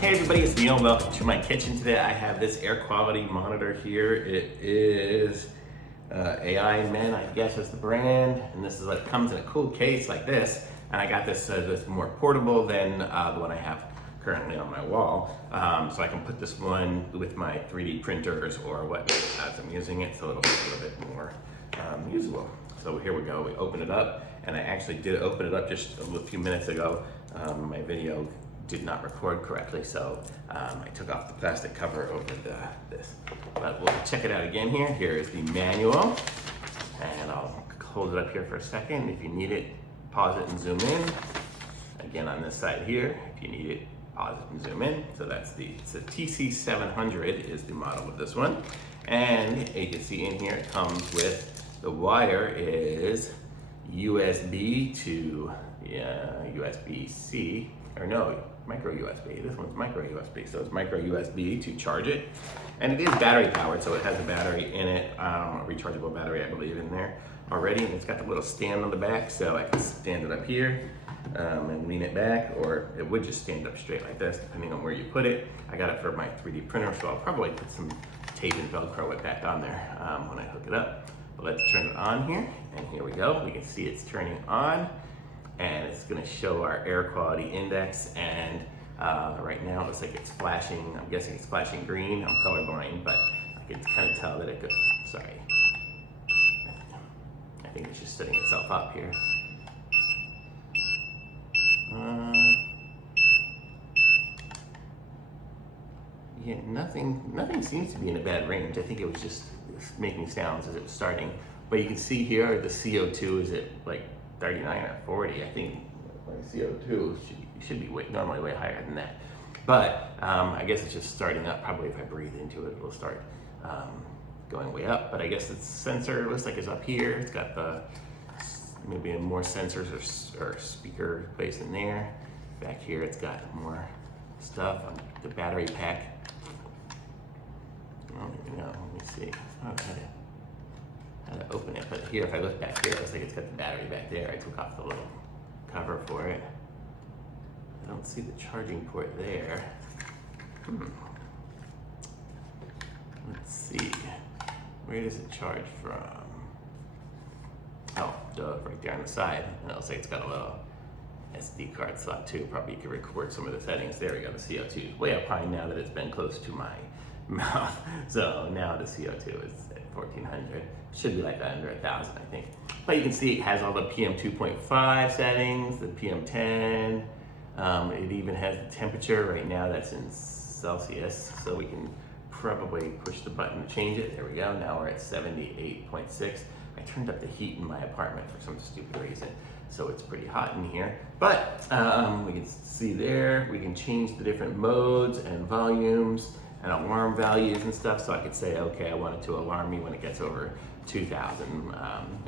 Hey everybody, it's Neil. Welcome to my kitchen. Today I have this air quality monitor here. It is Aiment, I guess is the brand, and this is what comes in a cool case like this. And I got this more portable than the one I have currently on my wall, so I can put this one with my 3D printers or what as I'm using it, so it'll be a little bit more usable. So here we go. We open it up, and I actually did open it up just a few minutes ago. My video did not record correctly, so I took off the plastic cover over this. But we'll check it out again here. Here is the manual, and I'll hold it up here for a second. If you need it, pause it and zoom in. Again, on this side here, if you need it, pause it and zoom in. So it's a TC700 is the model of this one. And you can see in here, it comes with the wire is USB to USB-C, or no, micro USB. This one's micro USB, so it's micro USB to charge it. And it is battery powered, so it has a battery in it, a rechargeable battery, I believe, in there already. And it's got the little stand on the back, so I can stand it up here and lean it back, or it would just stand up straight like this, depending on where you put it. I got it for my 3D printer, so I'll probably put some tape and Velcro it back on there when I hook it up. But let's turn it on here, and here we go. We can see it's turning on, and it's gonna show our air quality index, and right now it looks like it's flashing. I'm guessing it's flashing green. I'm colorblind, but I can kind of tell that it goes, sorry. I think it's just setting itself up here. Yeah, nothing seems to be in a bad range. I think it was just making sounds as it was starting. But you can see here the CO2 is at like 39 or 40. I think my CO2 should be normally way higher than that. But I guess it's just starting up. Probably if I breathe into it, it'll start going way up. But I guess its sensor looks like it's up here. It's got the maybe more sensors or speaker place in there. Back here, it's got more stuff on the battery pack. I don't even know. Let me see. Oh, how to open it. But here, if I look back here, it looks like it's got the battery back there. I took off the little cover for it. I don't see the charging port there. Let's see. Where does it charge from? Oh, duh, right there on the side. And it looks like it's got a little SD card slot too. Probably you could record some of the settings. There we go. The CO2 is way up high now that it's been close to my mouth. So now the CO2 is at 1400. Should be like under 1000, I think. But you can see it has all the PM 2.5 settings, the PM 10. It even has the temperature. Right now that's in Celsius, so we can probably push the button to change it. There we go. Now we're at 78.6. I turned up the heat in my apartment for some stupid reason, so it's pretty hot in here. But we can see there, we can change the different modes and volumes and alarm values and stuff. So I could say, okay, I want it to alarm me when it gets over 2000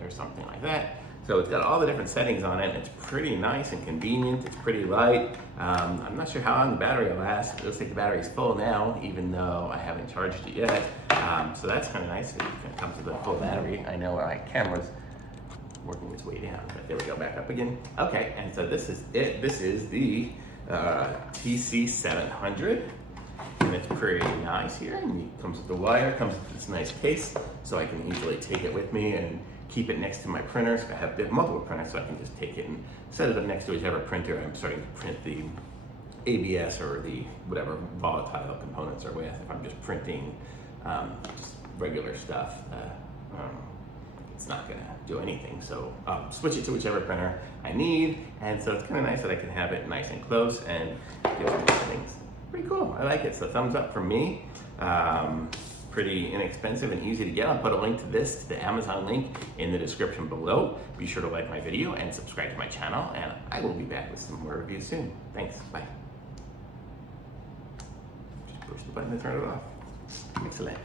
or something like that. So it's got all the different settings on it. It's pretty nice and convenient. It's pretty light. I'm not sure how long the battery will last. It looks like the battery's full now, even though I haven't charged it yet. So that's kind of nice. It comes with a full battery. I know my camera's working its way down, but there we go, back up again. Okay, and so this is it. This is the TC700. And it's pretty nice here. And it comes with the wire, comes with this nice case, so I can easily take it with me and keep it next to my printers. I have multiple printers, so I can just take it and set it up next to whichever printer I'm starting to print the ABS or the whatever volatile components are with. If I'm just printing just regular stuff, it's not gonna do anything. So I'll switch it to whichever printer I need. And so it's kind of nice that I can have it nice and close and give some things. Pretty cool, I like it. So thumbs up from me. Pretty inexpensive and easy to get. I'll put a link to this, to the Amazon link, in the description below. Be sure to like my video and subscribe to my channel, and I will be back with some more reviews soon. Thanks, bye. Just push the button to turn it off. Excellent.